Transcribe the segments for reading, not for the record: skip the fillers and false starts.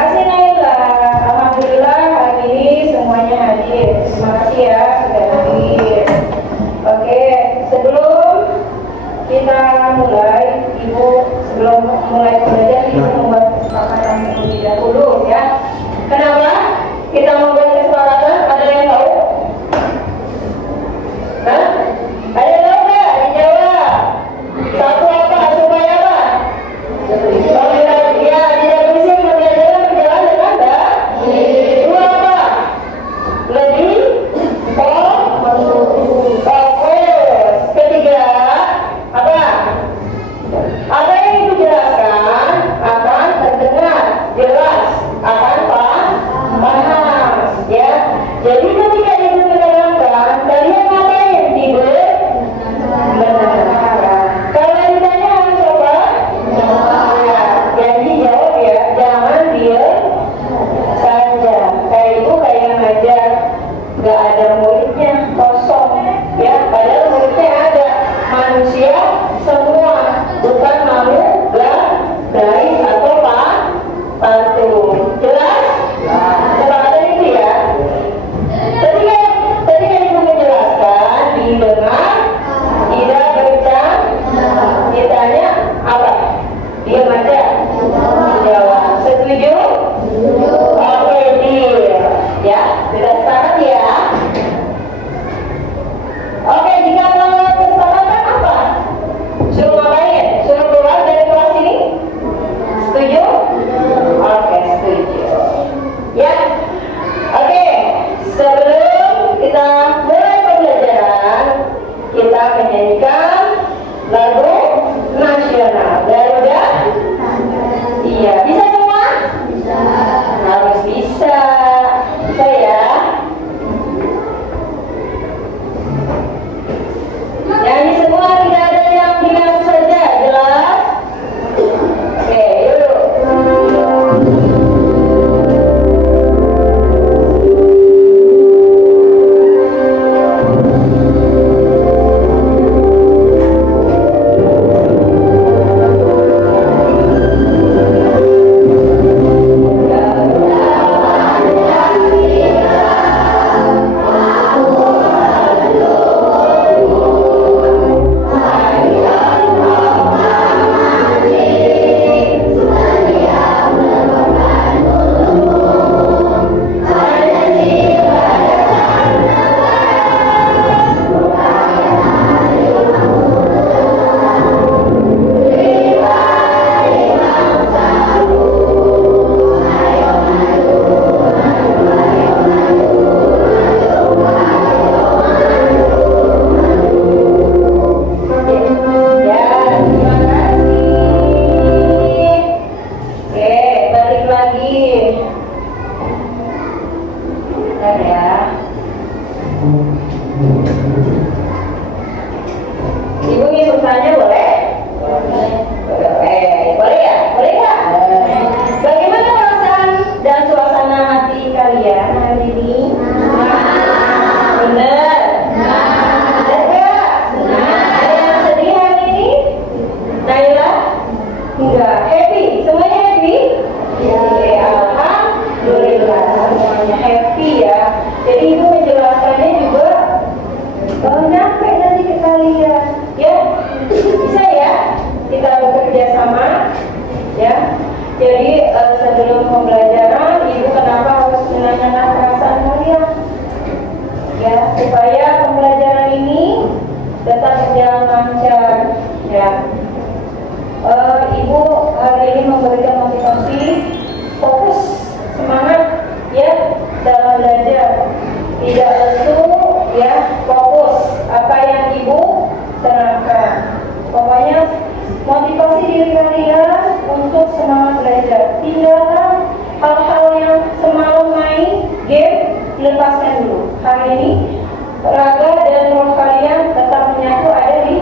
kasih Naila. Alhamdulillah hari ini semuanya hadir. Terima kasih ya sudah hadir. Oke, sebelum kita mulai, Ibu sebelum mulai belajar Ibu membuat kesepakatan terlebih dahulu ya. Kenapa kita membuat kesepakatan? Ada yang tahu? Hah? Ada yang tahu nggak? Dijawab. Satu apa? Supaya apa? Ya, tidak berisik pembelajaran berjalan dengan baik. Dua apa? Lebih fokus. Ketiga apa? Apa yang Ibu jelaskan akan terdengar jelas, akan paham, ya. Jadi ketika Ibu menerangkan, kalian ngapain? Tidur, mendengarkan. Kalau ditanya harus apa? Ya, jadi jawab ya, jangan diam saja. Kayak Ibu kayak ngajar, nggak ada muridnya, kosong, ya. Padahal muridnya ada, manusia semua, bukan makhluk gaib atau patung. Jelas? Sepakatan itu ya. Ketika Ibu menjelaskan, didengar, tidak bercanda. Ditanya apa? Diam aja. Jawab. Setuju? Oke, deal. Ya, sudah sepakat ya. Oke, jika melanggar kesepakatan apa? Suruh ngapain? Suruh keluar dari kelas ini? Setuju? Oke, setuju. Ya. Oke, sebelum kita mulai pembelajaran, kita menyanyikan lagu nasional Garuda. Iya, bisa semua? Harus bisa. Bisa ya. Nyanyi semua, tidak ada yang diam saja, jelas? Oke, yuk. Ibu ingin bertanya boleh? Boleh ya? Boleh ya? Bagaimana perasaan dan suasana hati kalian hari ini? Benar? Benar nggak? Ada yang sedih hari ini? Naila? Enggak. Happy? Semuanya happy? Alhamdulillah, semuanya happy ya. Jadi Ibu menjelaskannya juga nyampe nanti ke kalian, ya. Bisa ya? Kita bekerja sama, ya. Jadi sebelum pembelajaran, Ibu kenapa harus menanyakan perasaan kalian? Ya, supaya pembelajaran ini tetap berjalan lancar, ya. Ibu hari ini memberikan motivasi, fokus, semangat, ya, dalam belajar, tidak lesu, ya, fokus apa yang Ibu terangkan. Pokoknya motivasi diri kalian untuk semangat belajar. Tinggalkan hal-hal yang semalam main game, lepaskan dulu. Hari ini raga dan roh kalian tetap menyatu ada di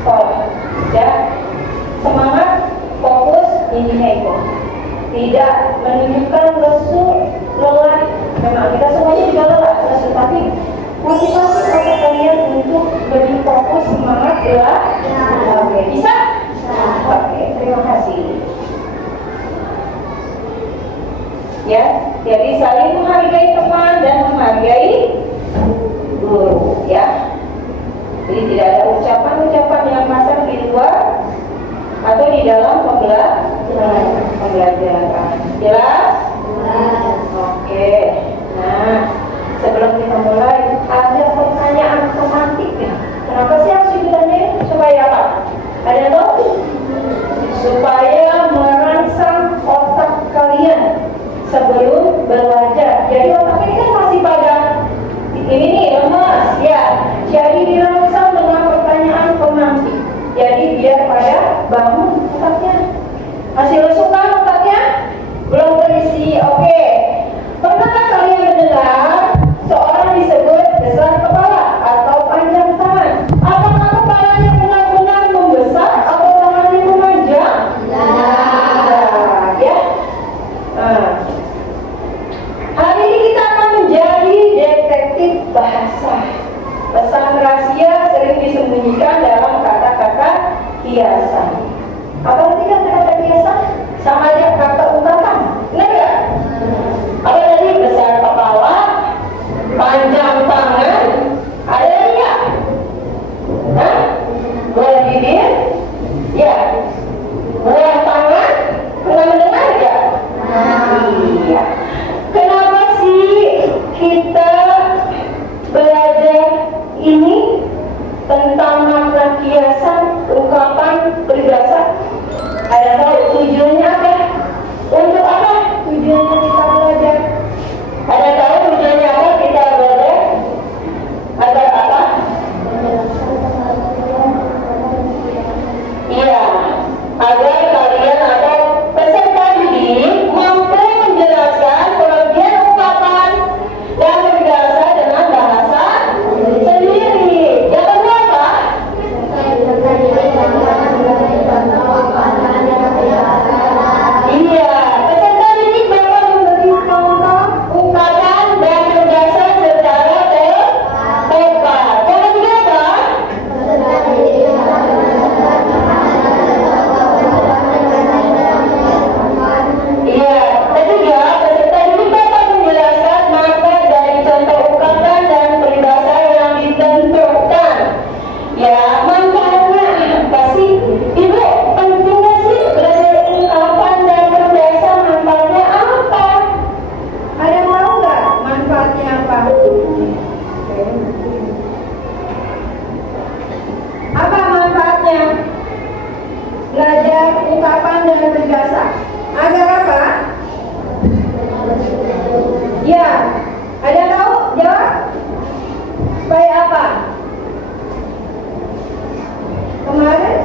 sekolah, ya. Semangat, fokus, intinya itu. Tidak menunjukkan lesu, lelah. Memang kita semuanya juga lelah, lesu, tapi motivasi otak kalian untuk lebih fokus, semangat, Oke, bisa? Oke, terima kasih. ya. Jadi saling menghargai teman dan menghargai guru, ya. Jadi tidak ada ucapan-ucapan yang masuk di luar atau di dalam pembelajaran. Jelas? Oke. Nah, sebelum kita mulai, ada pertanyaan otomatis ya. Kenapa sih harus ditanyain? Supaya apa? Ada tahu? Supaya merangsang otak kalian sebelum belajar. Jadi otak ini kan masih pada ini nih lemas, ya. Jadi dirangsang dengan pertanyaan penanti. Jadi biar pada bangun otaknya. Masih lesu kan otaknya? Belum terisi. Oke. Pernahkah kalian mendengar seorang disebut besar kepala atau panjang tangan? Apakah kepalanya benar-benar membesar atau tangannya memanjang? Ya. Hari ini kita akan menjadi detektif bahasa. Pesan rahasia sering disembunyikan dalam kata-kata hiasan. Apa arti kata-kata hiasan? Sama aja kata ungkapan. Benar ya? Apa tadi? Besar kepala, panjang tangan. Ada lagi ya? Hah? Bola bibir? Ya. Bola tangan? Pernah mendengar ya? Iya. Kenapa sih kita belajar ini tentang makna kiasan, ungkapan, peribahasa? Ada tahu tujuannya apa? Untuk apa tujuannya kita belajar? Ada tahu tujuannya apa kita belajar? Agar apa? Iya, agar kalian atau peserta didik mampu menjelaskan pengertian ungkapan dan peribahasa dengan bahasa sendiri. Yang kedua apa? Iya, peserta didik dapat memberi contoh ungkapan dan peribahasa secara tepat. Yang ketiga apa? Iya, ketiga, peserta didik dapat menjelaskan makna dari contoh ungkapan dan peribahasa yang ditentukan. Ya, manfaatnya apa sih? Ibu, pentingnya sih belajar ungkapan dan peribahasa, manfaatnya apa? Ada yang tahu nggak manfaatnya apa? Apa manfaatnya? Belajar ungkapan dan peribahasa. Agar apa? Ya, ada yang tahu? Jawab. Supaya apa? Kemarin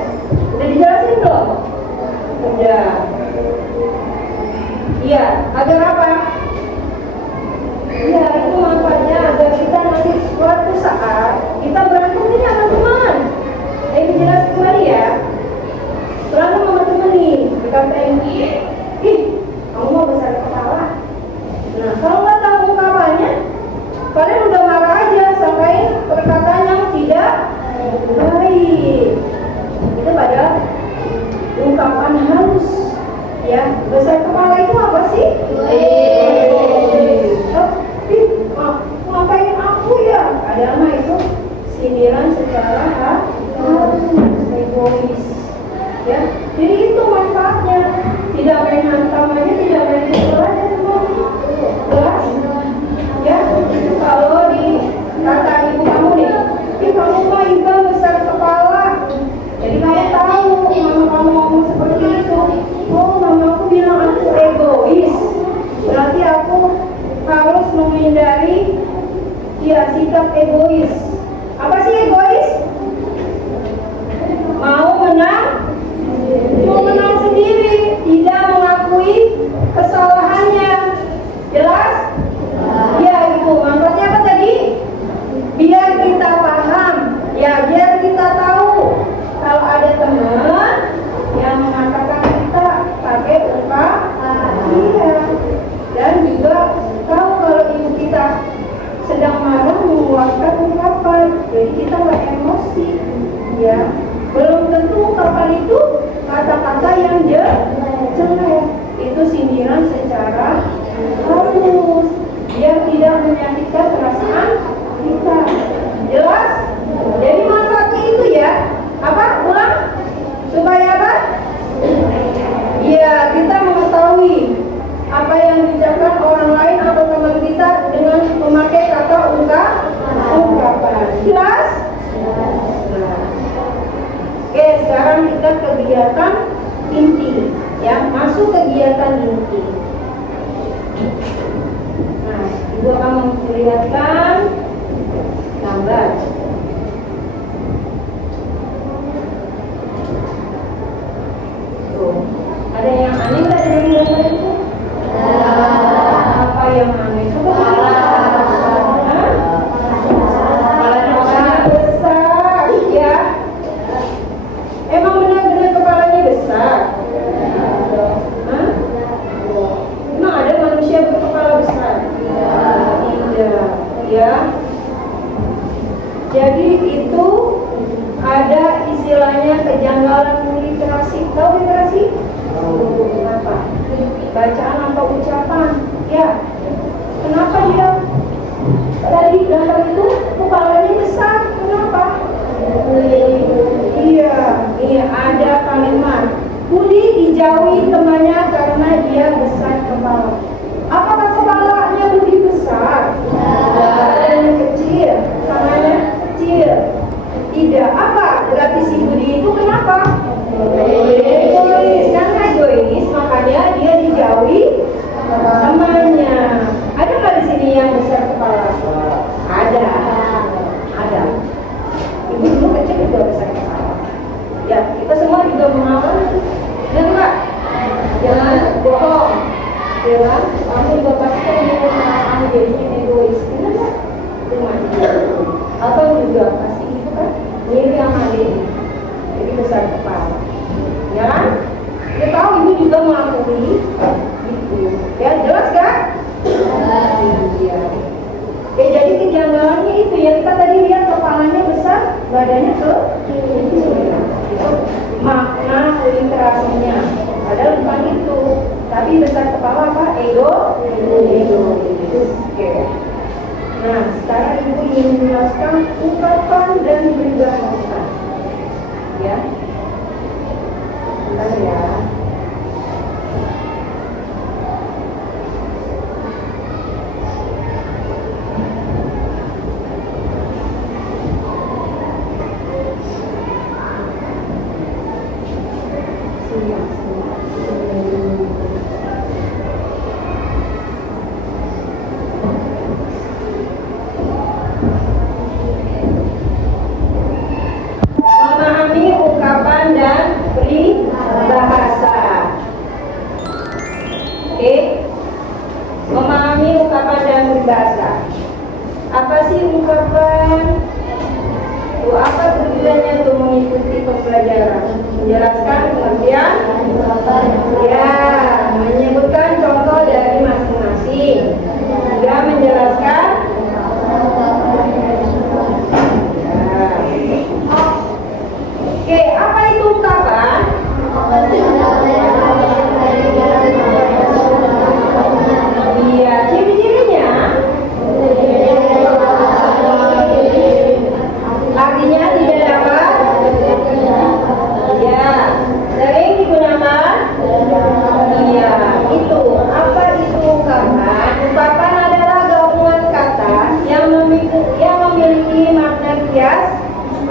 udah dijelasin belum? Udah. Iya, agar apa? Iya, itu manfaatnya agar kita nanti suatu saat kita berantem nih sama teman. Jelas kembali ya. Berantem sama teman nih, dikatain, ih, kamu mau besar kepala. Nah, kalau nggak tahu ungkapannya, kalian udah marah aja sampai perkataan yang tidak baik. Itu padahal ungkapan halus, ya. Besar kepala itu apa sih? Ngapain aku ya? Padahal mah itu sindiran secara halus, egois, ya. Jadi itu manfaatnya. Tidak main hantam aja, tidak main pukul aja semua. Jelas? Ya. Kalau di kata ibu kamu nih, kamu mah Iba besar kepala. Jadi kamu tahu mama kamu ngomong seperti itu. Oh, mama aku bilang aku egois. Berarti aku harus menghindari sikap egois. Apa sih egois? Mau menang sendiri, tidak mengakui kesalahannya. Jelas? Ya, itu manfaatnya apa tadi? Biar kita paham, ya, biar kita tahu kalau ada teman yang mengatakan kita pakai ungkapan, iya. Dan juga tahu kalau ibu kita sedang marah mengeluarkan ungkapan, jadi kita nggak emosi, ya. Belum tentu ungkapan itu kata-kata yang jelek, itu sindiran secara perlihatkan gambar. Tuh, ada yang aneh nggak dari gambar itu? Apa yang aneh? Coba kepalanya besar, ya. Emang benar-benar kepalanya besar? Hah? Emang ada manusia berkepala besar? Tidak, ya. Jadi itu ada istilahnya kejanggalan literasi. Tahu literasi? Kenapa? Bacaan atau ucapan? Ya. Kenapa dia tadi gambar itu kepalanya besar? Kenapa? Iya, ada kalimat Budi dijauhi temannya karena dia besar kepala. Apakah kepalanya Budi besar? Badannya kecil, tangannya kecil. Tidak. Apa? Berarti si Budi itu kenapa? Egois. Karena egois, makanya dia dijauhi temannya. Ada nggak di sini yang besar kepala? Ada. Ibu dulu kecil juga besar kepala. Ya, kita semua juga mengalami. Benar nggak? Jangan bohong. Ya, kamu juga pasti kamu jadinya egois. Benar nggak? Atau juga pasti itu kan mirip yang adik. Jadi besar kepala. Ya kan? Kita tahu ibu juga mengakui gitu. Ya, jelas kan? Iya. Ya, jadi kejanggalannya itu ya, kita tadi lihat kepalanya besar, badannya kecil. Itu makna literasinya. Padahal bukan itu. Tapi besar kepala apa? Ego. Oke. Nah, sekarang ibu ingin menjelaskan ungkapan dan peribahasa. Ya. Bentar ya. Memahami ungkapan dan peribahasa. Oke. Memahami ungkapan dan peribahasa. Apa sih ungkapan? Apa tujuannya untuk mengikuti pembelajaran? Menjelaskan pengertian? Ya, menyebutkan contoh dari masing-masing. Juga menjelaskan. Oke, apa itu ungkapan? Iya, ciri-cirinya. Artinya tidak dapat. Ya, sering digunakan. Iya, itu. Apa itu ungkapan? Ungkapan adalah gabungan kata yang memiliki makna kias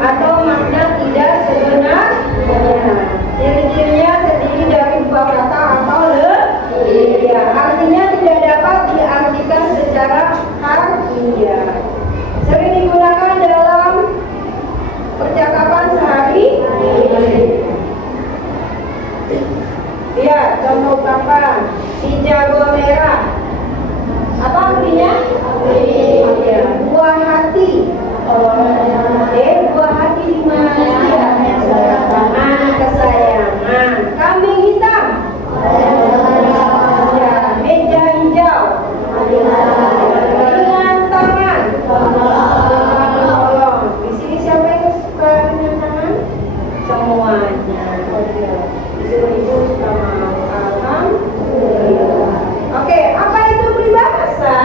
atau makna tidak sebenarnya. Ciri-cirinya terdiri dari dua kata atau lebih. Ya, artinya tidak dapat diartikan secara harfiah. Sering digunakan dalam percakapan sehari-hari. Ya, contoh ungkapan si jago merah. Apa artinya? Ya, buah hati. Buah hati di mana? Anak kesayangan. Kambing hitam. Ya, meja hijau. Dengan tangan. Tolong. Di sini siapa yang suka dengan tangan? Semuanya. Disuruh ibu suka mau. Alhamdulillah. Oke, apa itu peribahasa?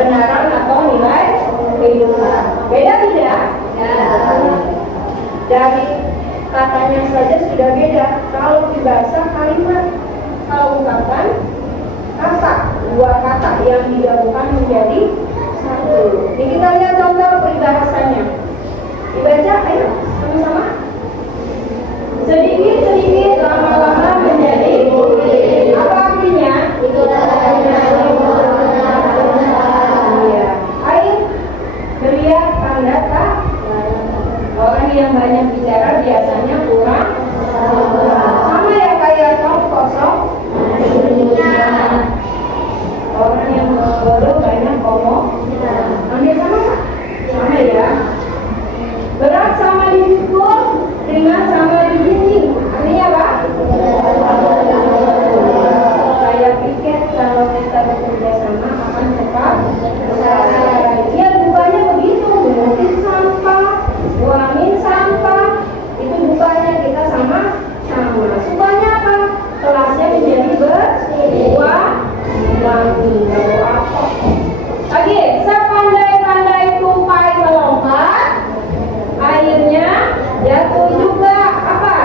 kebenaran atau nilai kehidupan. Beda tidak? Dari katanya saja sudah beda. Kalau bahasa kalimat, kalau ungkapan kata, dua kata yang digabungkan menjadi satu. Ini kita lihat contoh peribahasanya. Dibaca, ayo sama-sama. Sedikit-sedikit lama-lama menjadi bukit. Apa artinya? Iya. Air melihat tanda tak. Orang yang banyak bicara biasanya kurang. Sama ya kayak kosong. Orang yang bodoh banyak ngomong. Hampir sama ya. Berat sama dipikul, ringan sama dijinjing. Artinya apa? Saya pikir kalau kita bekerja sama akan cepat selesai. Ya bukannya begitu, mungkin sampah, buangin sampah, itu bukannya kita sama-sama. Supaya apa? Kelasnya menjadi wangi. Apa? Lagi, sepandai-pandai tupai melompat, airnya jatuh juga. Apa?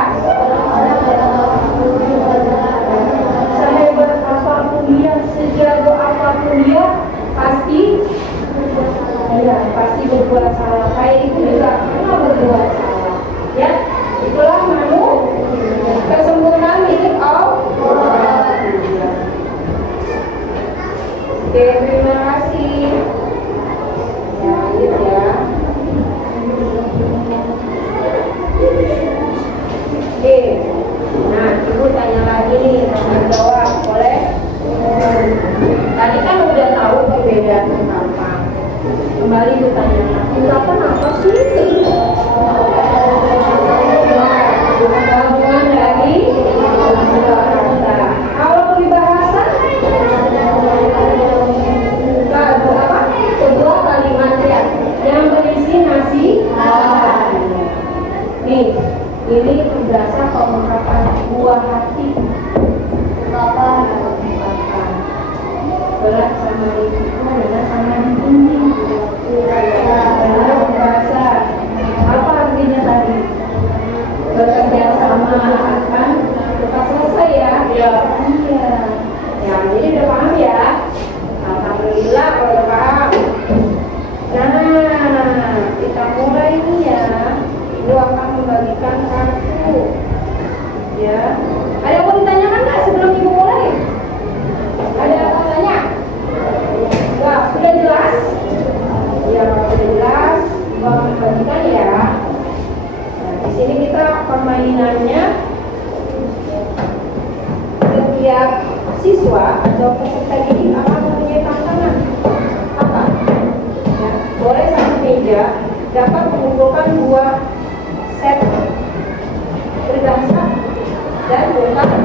Sehebat apapun dia, sejago apapun dia, pasti berbuat salah. Kayak itu juga pernah berbuat salah. Ya, itulah kesempurnaan milik Allah. Oke, terima kasih. Ya, gitu ya. Oke, nah ibu tanya lagi nih, jawab boleh? Tadi kan udah tahu perbedaan ungkapan. Kembali ibu tanya, ungkapan apa sih? Gabungan dari dua kata. Kalau peribahasa, sebuah kalimat ya yang berisi nasi. Nih, ini berdasar pengungkapan buah hati. Ungkapan berat sama dipikul, ringan sama dijinjing. Benar bahasa. Apa artinya tadi? Bekerja sama akan cepat selesai ya? Iya. Ya, jadi udah paham ya? Alhamdulillah kalau udah paham. Nah, kita mulai nih ya. Ibu akan membagikan kartu. Ya. Ada yang mau ditanyakan nggak sebelum ibu mulai? Ada yang mau tanya? Wah, sudah jelas? Ya, sudah jelas. Ibu akan membagikan ya. Nah, di sini kita permainannya setiap siswa atau peserta didik akan mempunyai tantangan. Apa? Ya, boleh satu meja dapat mengumpulkan dua set peribahasa dan ungkapan.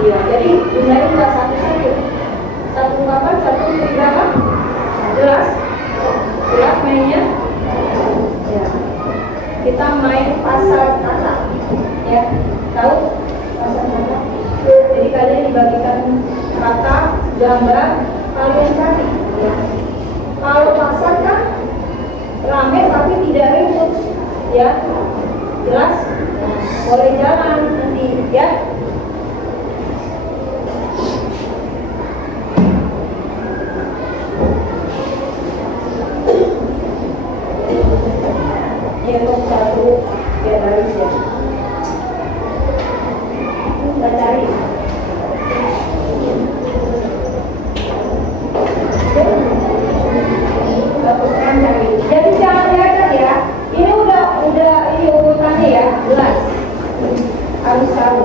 Iya, jadi jumlahnya nggak satu-satu. Satu ungkapan, satu peribahasa. Jelas? Jelas mainnya? Ya. Kita main pasar kata. Ya, tahu pasar kata? Jadi kalian dibagikan kata, gambar, kalian cari. Ya. Kalau pasar kan rame tapi tidak ribut, ya. Jelas? Boleh jalan nanti, ya. Ini untuk satu baris ya. Kita cari. Jadi jangan lihat ya. Ini udah ini urutannya ya, jelas. Harus tahu.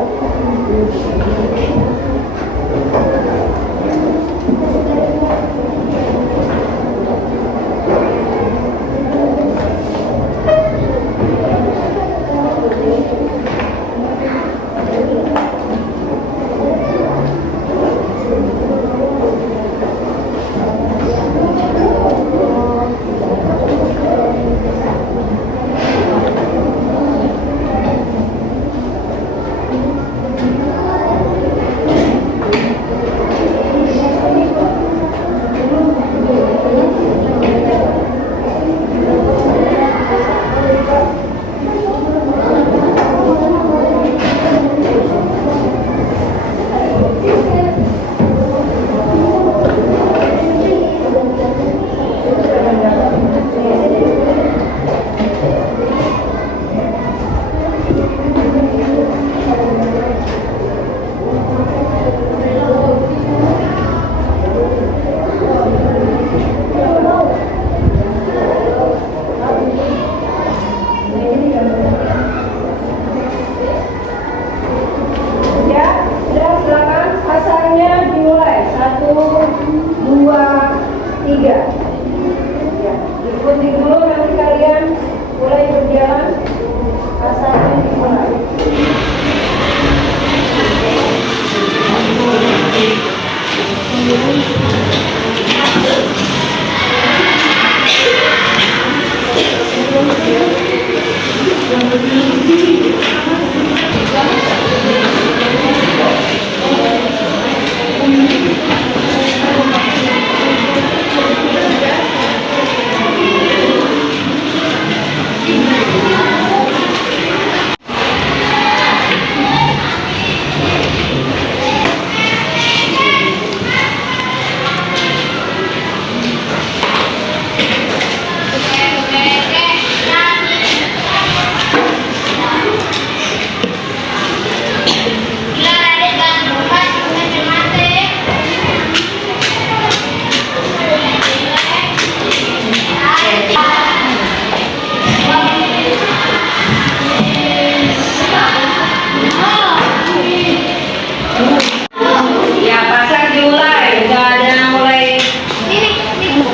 Ya, pasar dimulai. Udah ada mulai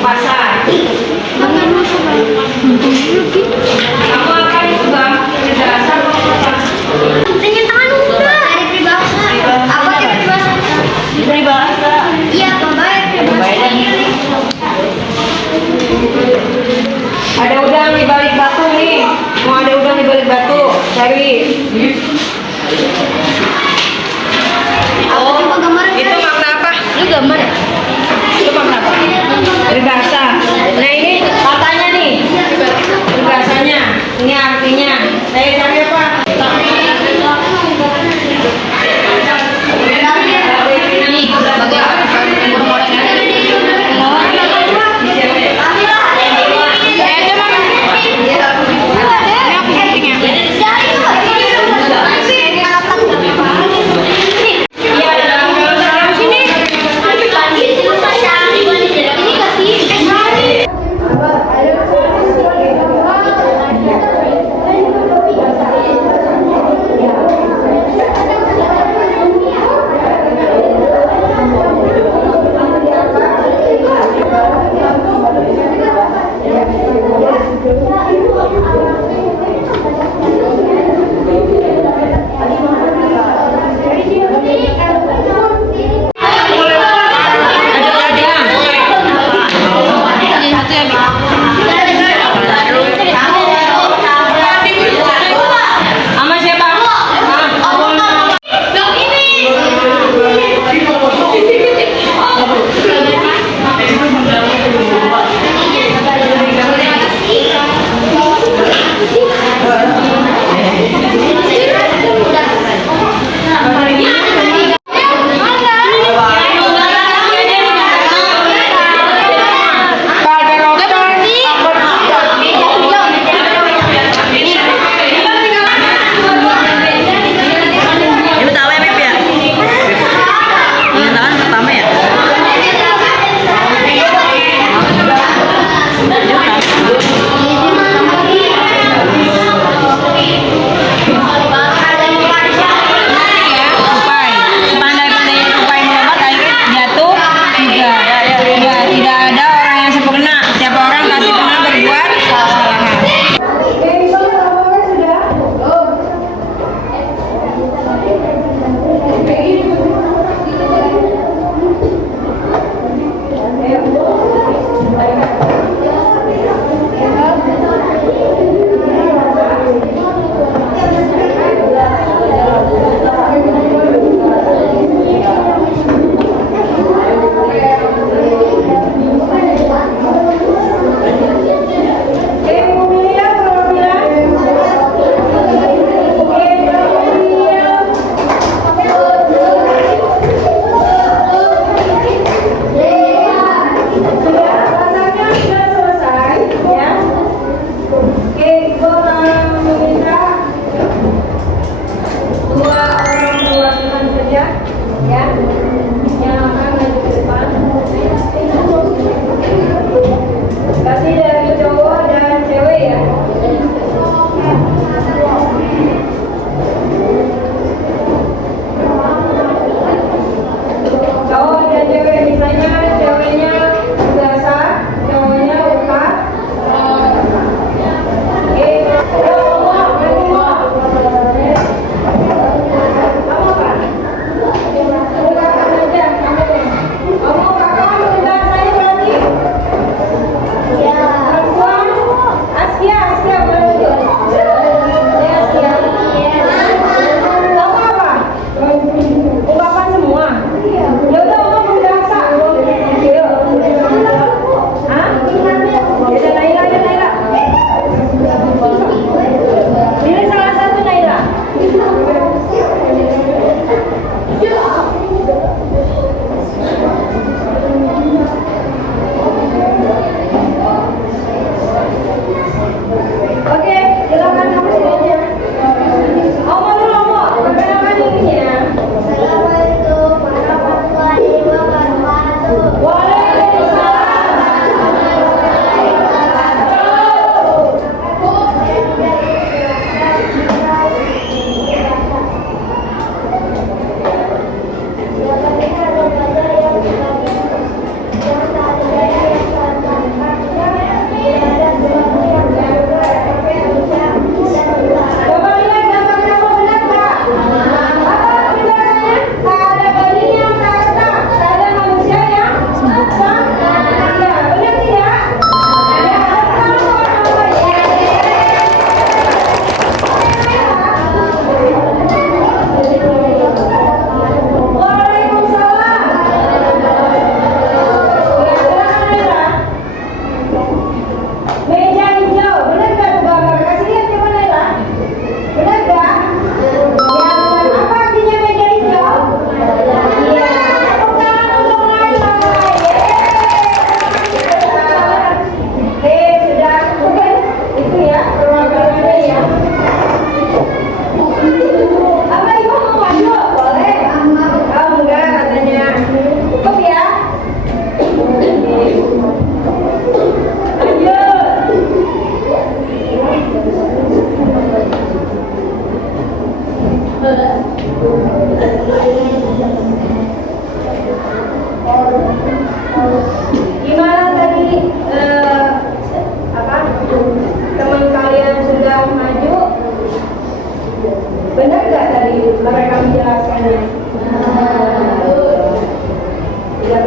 pasar. Kamu apa itu bang? Kejelasan apa pasar? Dengan tangan udah. Dari peribahasa. Apa dari peribahasa? Peribahasa. Iya, pembayar peribahasa. Ada udang di balik batu nih. Mau ada udang di balik batu. Cari. Oh, cuma gambar. Itu makna apa? Itu gambar ya? Itu makna apa? Peribahasa. Nah ini katanya nih. Peribahasanya. Ini artinya. Saya cari apa?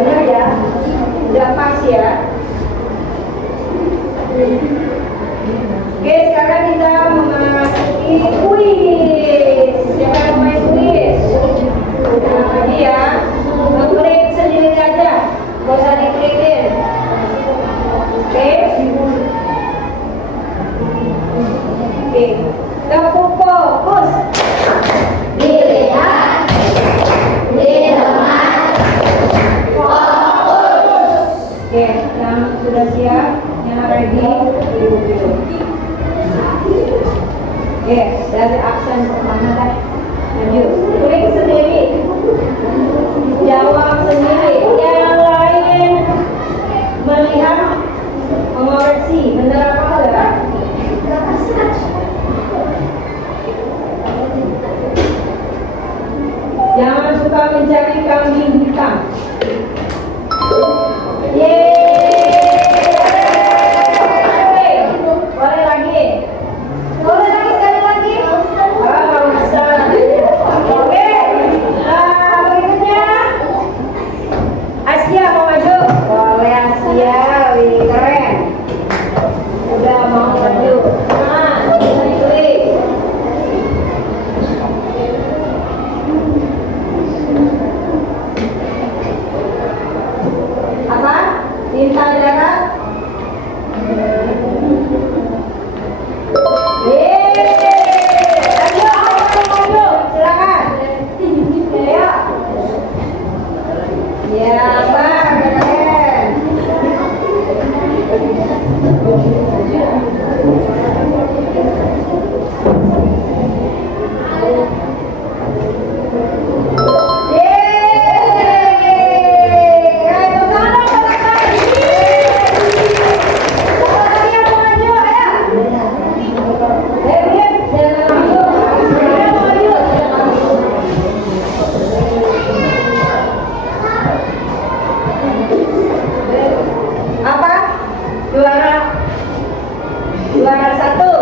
benar ya, udah pas ya. Oke, sekarang kita memasuki kuis. Siapa yang main kuis? Nah, lagi ya, ngeklik sendiri aja, gak usah diklikin. Oke. Oke, tepuk fokus. Dilihat, didengar, fokus. Oke, yang sudah siap, yang ready, oke, dari aksen pertama dah. Lanjut, klik sendiri, jawab sendiri. Yang lain melihat, mengoreksi, benar apa enggak? Jangan suka mencari kambing hitam. Yeay. Boleh lagi. Boleh lagi sekali lagi. Ah, nggak usah. Oke. Nah, berikutnya. Asia mau maju. Boleh Asia, wih keren. Udah mau maju. Nah, klik. Apa? Tinta darat. Ayo, maju, silakan. Ya, ya, Bang, keren. Apa? Juara satu.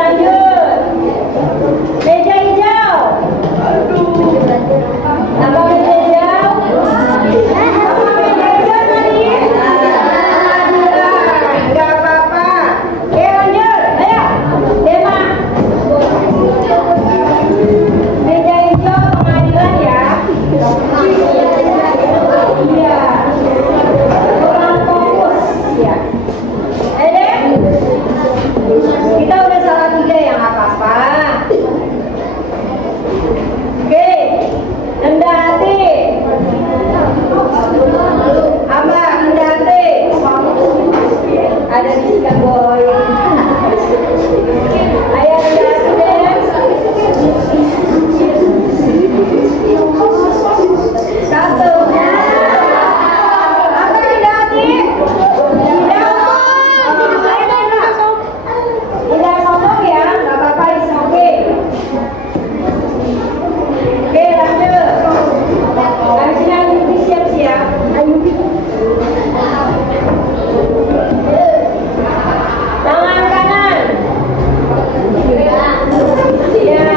Lanjut. Meja hijau. Apa meja hijau? Apa meja hijau tadi? Enggak apa-apa. Oke, lanjut. Ayo. Tema. Meja hijau pengadilan ya. Iya. Kurang fokus. Ya. Kita udah salah 3 ya, nggak apa-apa. Oke, rendah hati. Apa? Rendah hati. Ada bisikan boy. Ayo rendah hati deh. Satu. Apa rendah hati? Tidak sombong ya, nggak apa-apa, is oke. Oke, lanjut. Habis ini Ayubi siap-siap. Tangan kanan. Ya.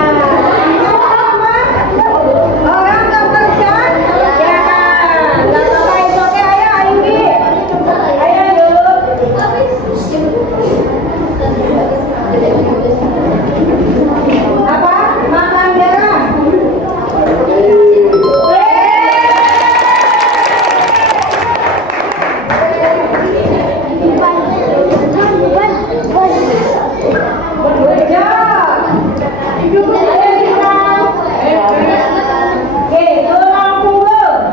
Orang kepercayaan? Ya. Nggak apa-apa, is oke. Ayo Ayubi. Ayo yuk. Apa? Makan garam. Good job. Oke, tulang punggung.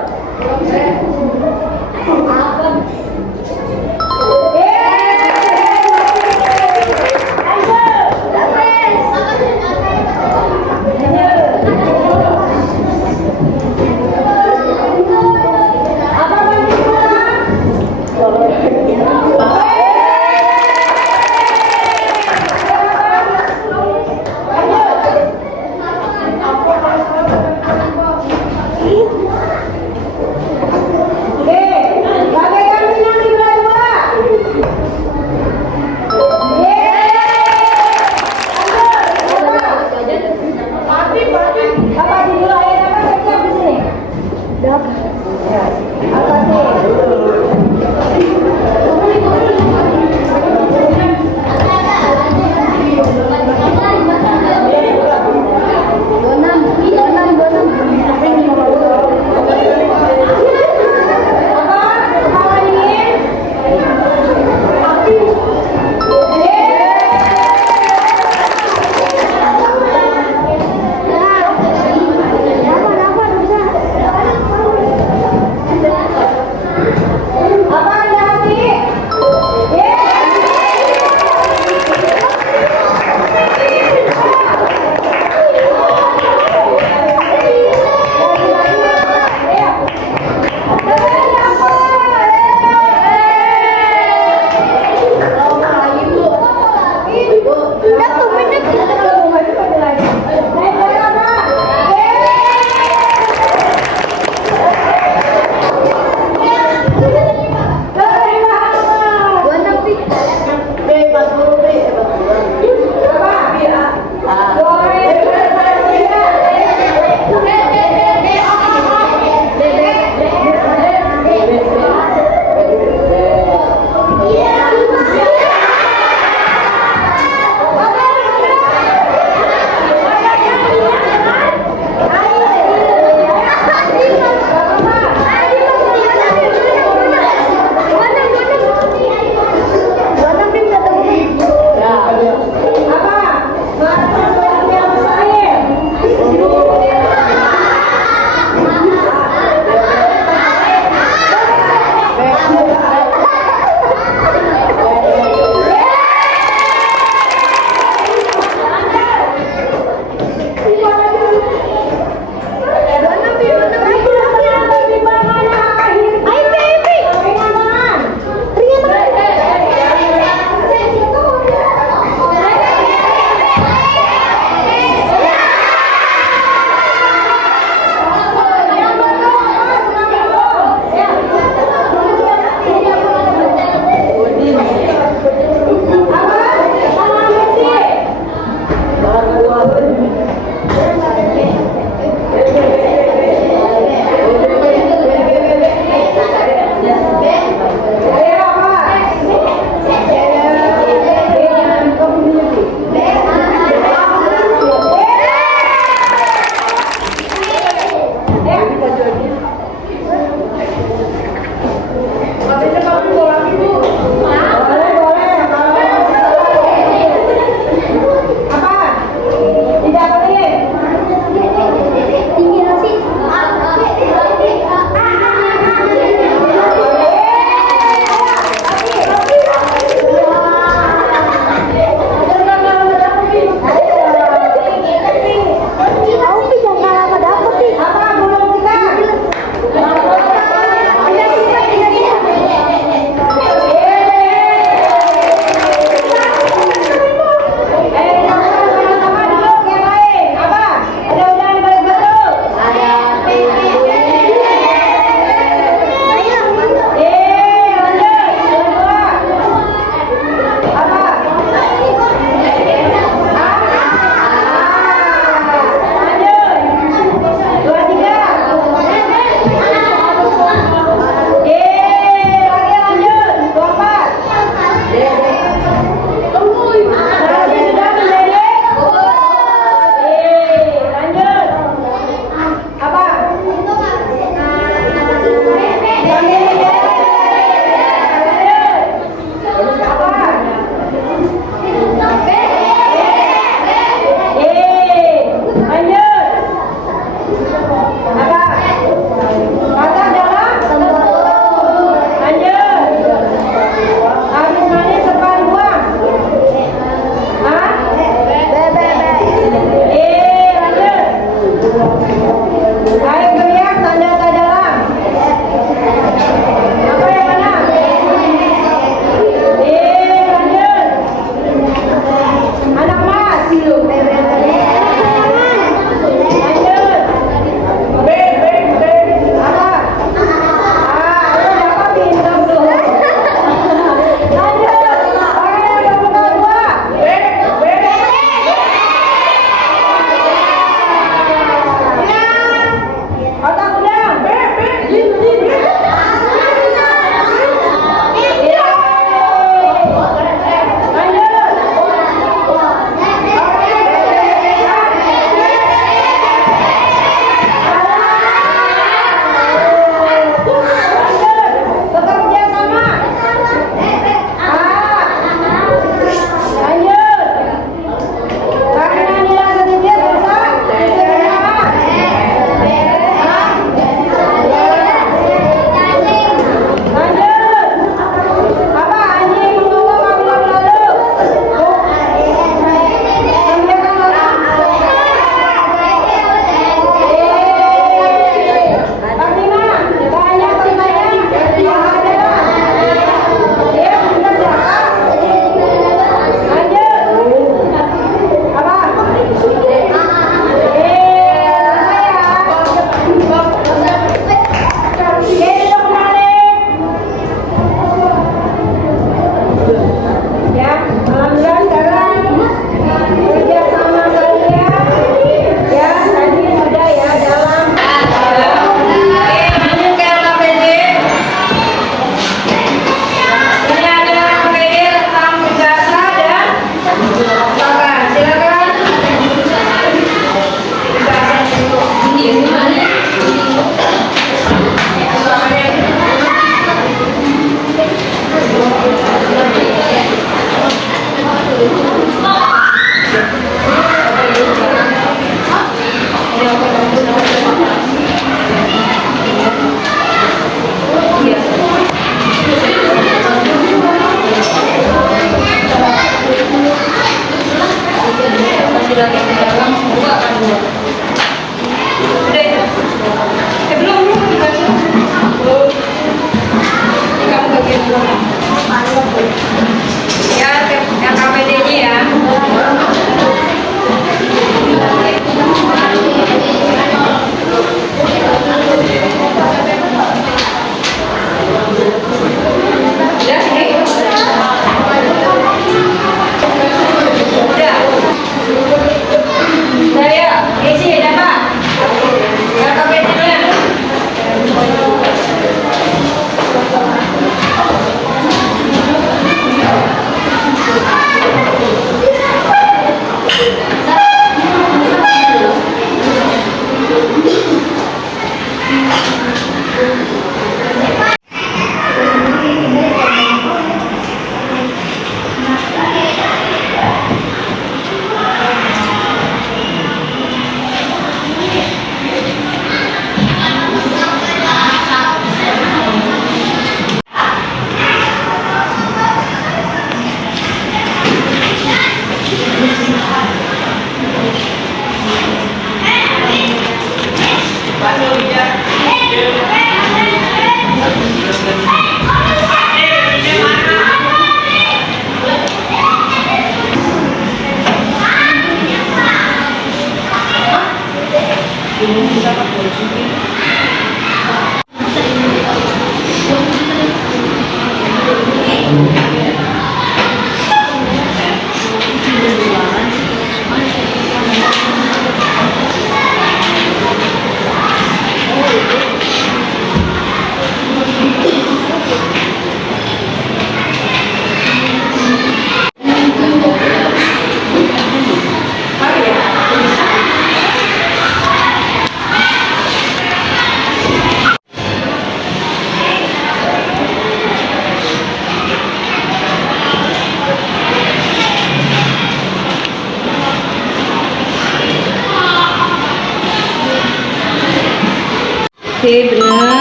Oke, benar.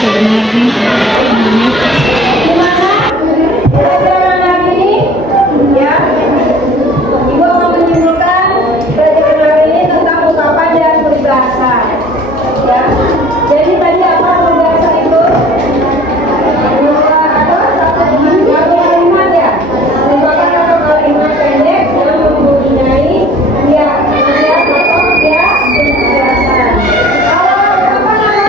Sebenarnya. Gimana? Pelajaran hari ini, ya. Ibu akan menyimpulkan pelajaran hari ini tentang ungkapan dan peribahasa. Ya. Jadi tadi apa peribahasa itu? Kalimat ya. Merupakan kata kalimat pendek yang mempunyai ya, atau ya penjelasan. Kalau apa nama?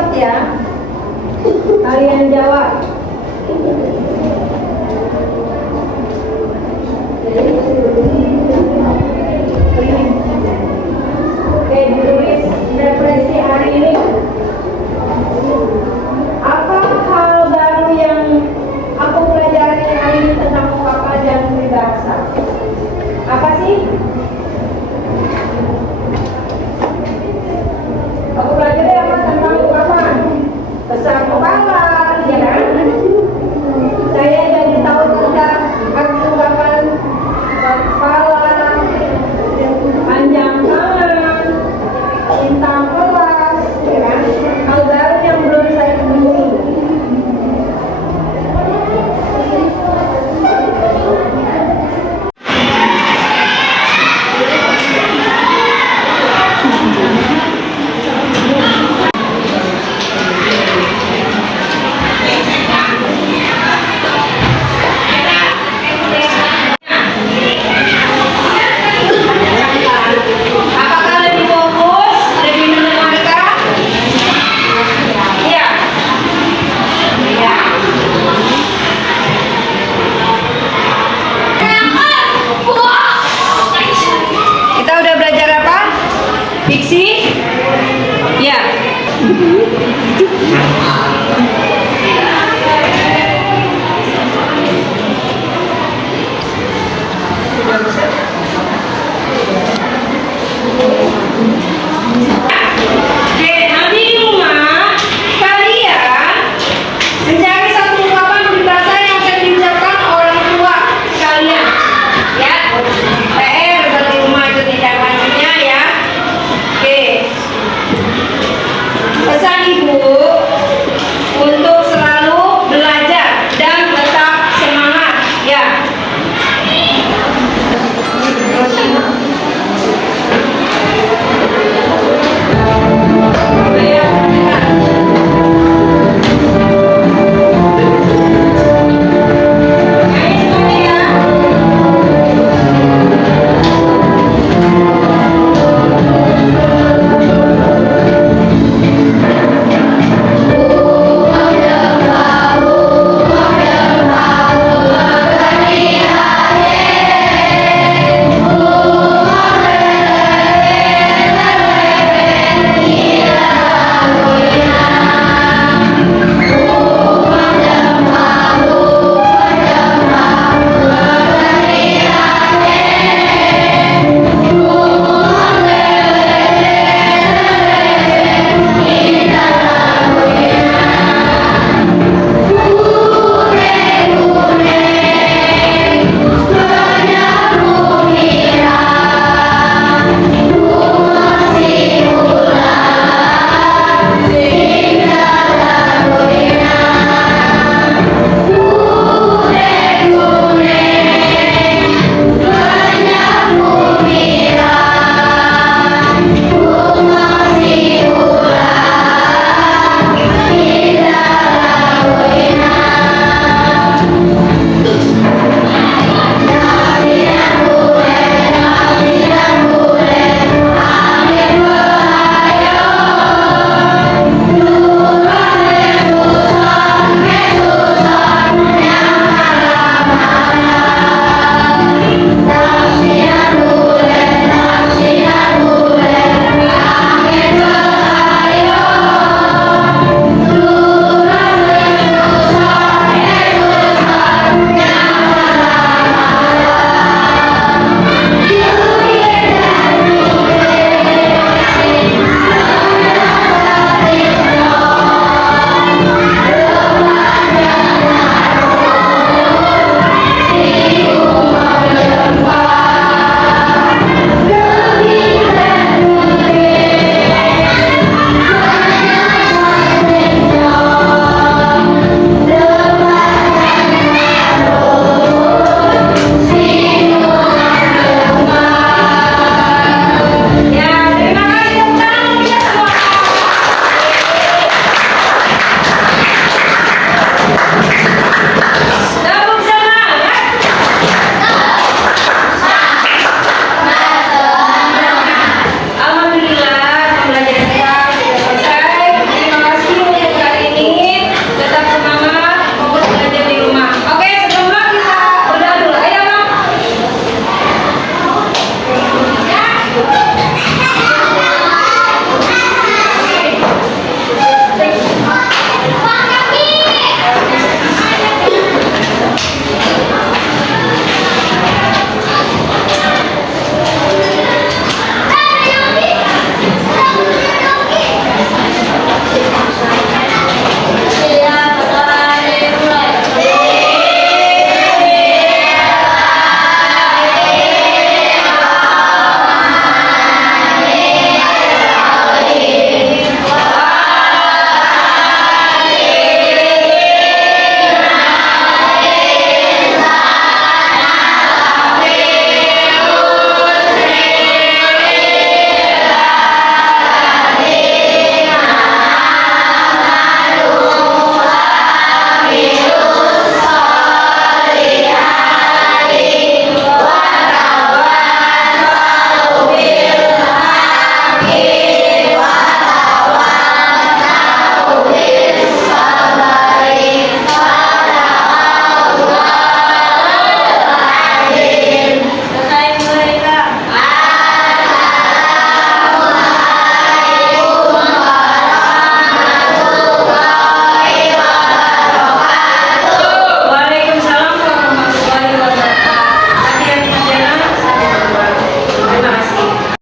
Cepat ya. Kalian jawab. Oke, ditulis referensi hari ini. Apa hal baru yang aku pelajari hari ini tentang vokal dan peribahasa? Apa sih?